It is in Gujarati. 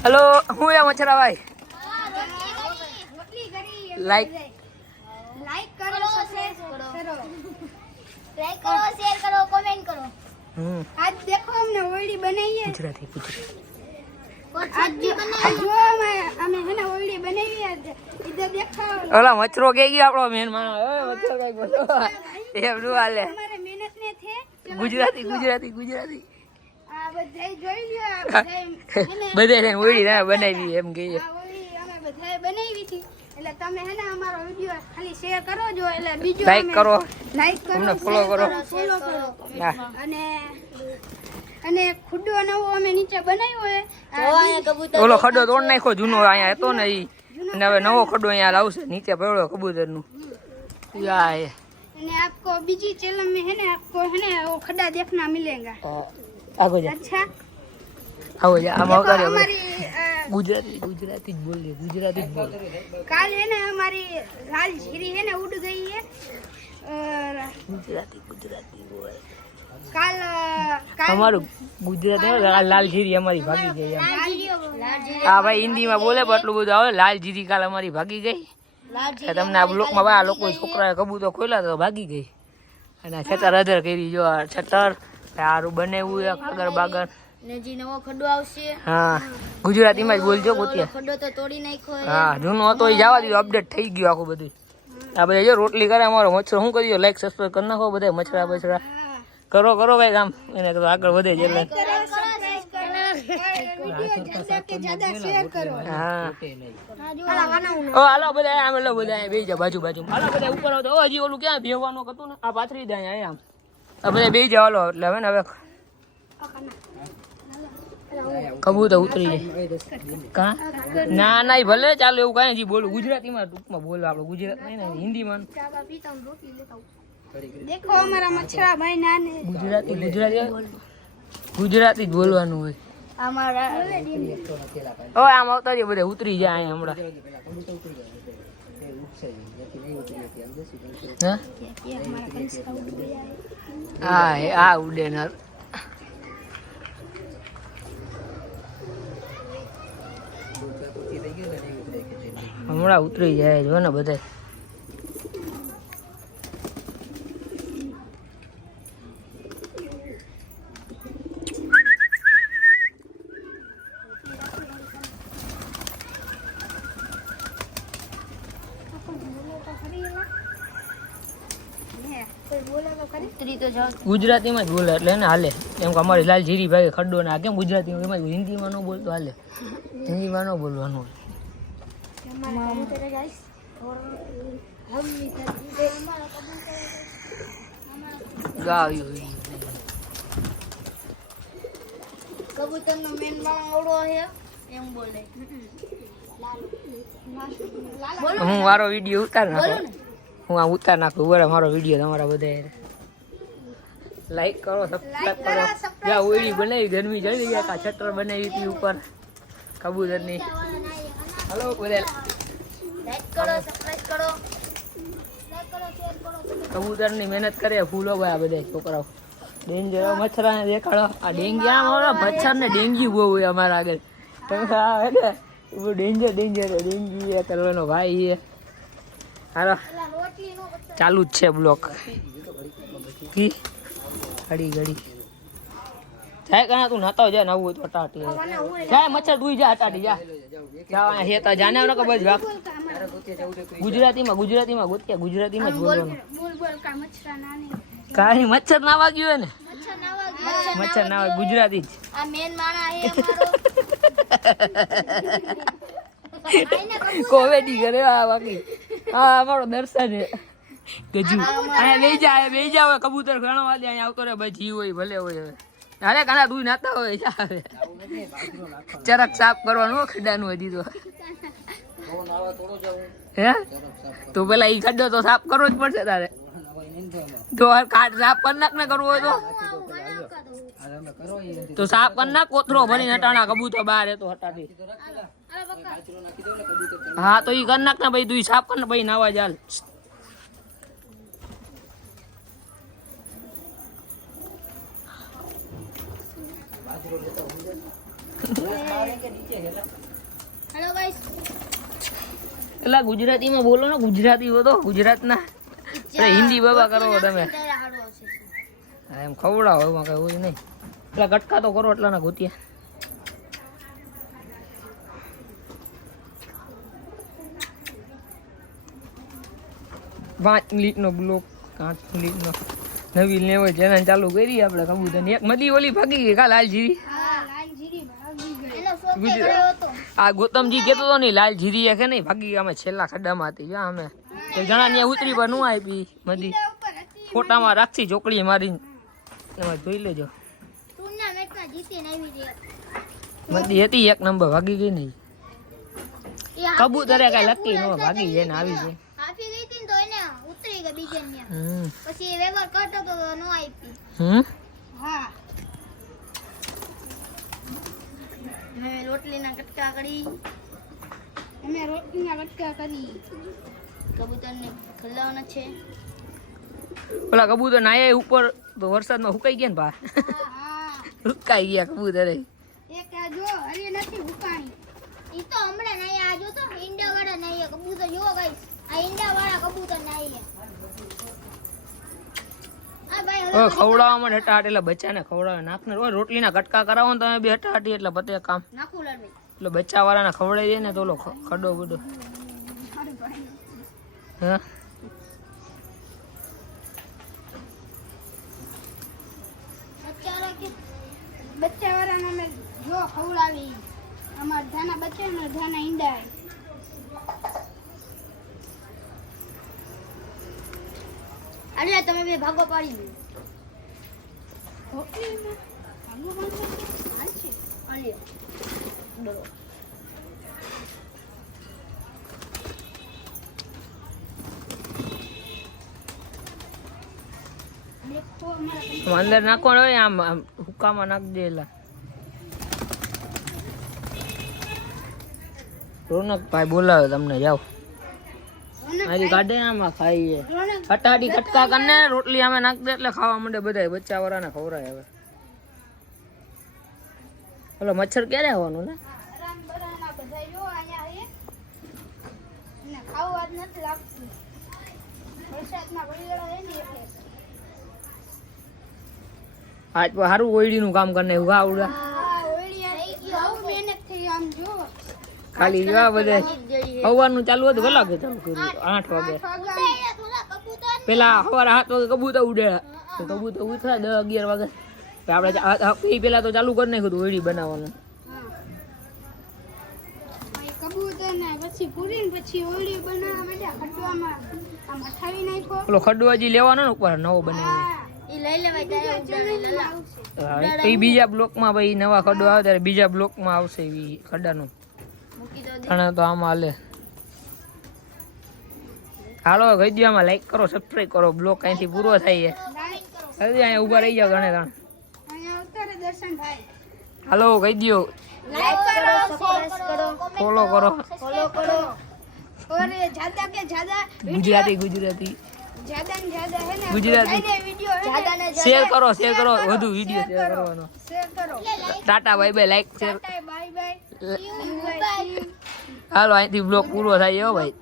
हेलो હું એ મચરા ભાઈ લાઈક કરો શેર કરો કમેન્ટ કરો આજ દેખો અમને ઓયડી બનાવીએ ગુજરાતી આજ જો અમે હેને ઓયડી બનાવી આજ ઇધર દેખાવ ઓલા મચરો કે ગયો આપણો મેન માણસ ઓય મચરો કઈ બોલો એમ નું હાલે તમારે મહેનત ને થે ગુજરાતી આ બધાય જોઈ લ્યો આ બધાય ઓયડી ના બનાવી એમ કહીએ આ ઓયડી અમે બધાય બનાવી હતી એટલે તમે હેને અમારો વિડિયો ખાલી શેર કરો જો એટલે બીજો લાઈક કરો અમને ફોલો કરો અને ખુડો નવો અમે નીચે બનાવ્યો હે ઓલો ખડો તોડ નાખ્યો જૂનો અહીંયા હતો ને ઈ અને હવે નવો ખડો અહીંયા લાવશે નીચે પડ્યો કબૂતર નું યા હે અને आपको બીજી ચેનલ में है ना आपको है ना वो खड्डा देखना मिलेगा આગો જા अच्छा આવો જા આમ આવતા हमारी ગુજરાતી જ બોલ काल है ना हमारी लाल झीरी है ना उड़ गई है और ગુજરાતી બોલ काल અમારું ગુજરાતી લાલ જીરી અમારી ભાગી ગઈ હા ભાઈ હિન્દીમાં બોલે પણ એટલું બધું આવે લાલ જીરી કાલ અમારી ભાગી ગઈ તમને આ બ્લોકમાં આ લોકો છોકરાએ કબૂતર ખોલ્યા તો ભાગી ગઈ અને છતર અધર કરી જો આ છતર સારું બનાવ્યું કાગળ બાગળ ને જી નવો ખડો આવશે હા ગુજરાતીમાં જ બોલજો ગોતિયા ખડો તો તોડી નાખ્યો હા જૂનો હતો એ જવા દીધો અપડેટ થઈ ગયું આખું બધું આ બધા જો રોટલી કરે અમારો મચ્છર શું કર્યો લાઈક સબસ્ક્રાઈબ કરી નાખો બધા મચ્છરા બછરા કરો ભાઈ કામ એને તો આગળ વધે છે એટલે હા ઓ હાલો બધા આમ લો બધા બેસી જા બાજુ હાલો બધા ઉપર આવતો ઓ હજી ઓલું ક્યાં ભેવાનું હતું ને આ પાથરી દે અહીંયા આમ આ બધા બેસી જાવ હાલો એટલે હવે ને હવે કબૂતર ઉતરી જાય કા ના ઈ ભલે ચાલો એવું કાંઈ હજી બોલું ગુજરાતીમાં ટૂંકમાં બોલો આપણે ગુજરાત નહીં ને હિન્દીમાં देखो हमारा मच्छरा भाई नाने ગુજરાતી જ બોલવાનું હોય हमारा ઓ આમ આવતા જ બધા ઉતરી જાય અહીંયા હમણાં હા ઉડે ના હમણાં ઉતરી જાય જો ને બધા ગુજરાતીમાં જ બોલે એટલે એને હાલે એમ કે અમારી લાલ જીરી ભાઈ ખડ્ડો ના કેમ ગુજરાતીમાં એમાં હિન્દીમાં ન બોલતો હાલે હિન્દીમાં ન બોલવાનું ગાવ્યું કબૂતર નો મેન માળો છે એમ બોલે હું મારો વિડીયો ઉતાર નાખું હું આ ઉતાર નાખું બરાબર મારો વિડીયો તમારા બધા લાઈક કરો સબસ્ક્રાઇબ કરો જ્યાં ઓયડી બનાવી ગરમી જડી ગયા કા છત્ર બનાવી હતી ઉપર કબૂતરની હાલો બધા લાઈક કરો સબસ્ક્રાઇબ કરો શેર કરો કબૂતરની મહેનત કરે ફૂલો ભાઈ આ બધા છોકરાઓ ડેન્જર મચ્છરાને દેખાડો આ ડેન્ગ્યા મચ્છર ને ડેન્ગ્યુ બહુ હોય અમારા આગળ તમે ડેન્જર કરવાનો ભાઈ એ હાલો ચાલુ જ છે બ્લોક ઘડી જાય કણા તું નાતો જા નવું હોય તો હટાટી જાય મચ્છર તું જા હટાટી જા જા હેતા જાને ન કે બસ રાખ ગુજરાતીમાં ગોત્યા ગુજરાતીમાં જ બોલવાનું બોલ કા મચ્છરા નાને કાઈ મચ્છર ના વાગ્યું હોય ને મચ્છર ના વાગ્યું ગુજરાતી જ આ મેન માણા હે અમારો કોમેડી કરે આ બાકી હા અમારો દર્શન હે ગજુ અહીંયા બેસી જા કબૂતર ઘણો વાદે અહીંયા આવતો રે ભાઈ જી હોય ભલે હોય હવે અરે કાના તું નાતા હોય જા હવે ચરક સાફ કરવાનું ખड्डाનું હજી તો હે તો પેલા ઈ ખड्डો તો સાફ કરવો જ પડશે તારે તો કાટ સાફ કરી નાખ ને કરવો હોય તો સાફ કરી નાખ કોથરો ભરીને હટાણા કબૂતર બહાર હે તો હટાડી હા તો ઈ કરી નાખ ને ભાઈ તું સાફ કર ને ભાઈ નાવા ચાલ હેલો ગાઈસ, એટલે ગુજરાતીમાં બોલો ને, ગુજરાતી હો તો ગુજરાતના. હિન્દી બાબા કરો તમે. હા એમ ખવડાવો, એમાં કઈ હોય નહીં. પેલા ગટકા તો કરો એટલા ના ગોતિયા. 5 મિનિટનો બ્લોક, 8 મિનિટનો નવી લેવો ચેનલ ચાલુ કરી આપણે કબૂતર ની. એક મદી ઓલી ભાગી ગઈ કા લાલજીરી. આ ગૌતમજી કેતો તો નહીં લાલજીરી કે નહીં ભાગી અમે છેલ્લા ખड्डाમાં હતી. અમે એક જણા ને ઉતરી પર નું આપી મદી. ફોટામાં રાખી ચોકડી મારી એમાં જોઈ લેજો. મદી હતી 1 નંબર, ભાગી ગઈ નહીં. કબૂતરે કઈ લકી નો ભાગી જાય ને આવી જાય. પછી વ્યવહાર કરતો તો નો આપી. હા અમે રોટલીના કટકા કરી. કબૂતરને ખવડાવવાના છે. ઓલા કબૂતર નાયા ઉપર તો વરસાદમાં હુકાઈ ગયા ને પા. હુકાઈ ગયા કબૂતર. એક જો હરી નથી હુકાણી. ઈ તો હમણાં નાયા. આ જો તો ઈંડા વાળા નાયા કબૂતર. જો ગાઈસ, આ ઈંડા વાળા કબૂતર નાયા. ખવડાવવામાં હટાટ એટલે બચ્ચાને ખવડાવે નાખને રોટલીના કટકા કરાવો ને તમે બે હટાટી એટલે પતે કામ. એટલે બચ્ચા વાળાને ખવડાવી દે ને તો ખડો બડો. હા બચ્ચા વાળાને અમે જો ખવડાવી. અમાર ધાના બચ્ચા ને ધાના ઈંડા. અરે તમે બે ભાગો પાડી દો. અંદર નાખવાનું હોય આમ હુકામાં નાખ દે. રોનકભાઈ બોલાવે તમને, જાઓ મારી કાઢે આમાં ખાઈએ. હટાડી કટકા કરીને રોટલી આમે નાખ દે એટલે ખાવા માંડે બધા. બચ્ચા વાળાને ખવડાય. હવે ઓલો મચ્છર ક્યારે આવવાનું ને? આજ સારું ઓયડી નું કામ કરીને આવડા ખાલી જોવા બધા. સવારનું ચાલુ હતું કેટલા વાગે ચાલુ કર્યું? 8 વાગે. પેલા સવારે 7 વાગે કબૂતર ઉડ્યા. કબૂતર ઉઠા 10-11 વાગે આપણે પેલા તો ચાલુ કરી નાખ્યું ઓયડી બનાવવાનું. ઓલો ખડો હજી લેવાનો ને ઉપર નવો બનાવી. બીજા બ્લોકમાં ભાઈ નવા ખડો આવે ત્યારે બીજા બ્લોકમાં આવશે ખડાનું. તો આમાં હાલે. હાલો કહી દો, આમાં લાઈક કરો, સબસ્ક્રાઈબ કરો. બ્લોક અહીંથી પૂરો થાય છે. અહીંયા ઉભા રહી જાવ ઘણે ત્રણ. હાલો કહી દો, ફોલો કરો. ગુજરાતી ગુજરાતી શેર કરો, શેર કરો, વધુ વિડીયો શેર કરવાનો. Tata bye bye, like share. હાલો અહીંથી બ્લોગ પૂરો થાય હો ભાઈ.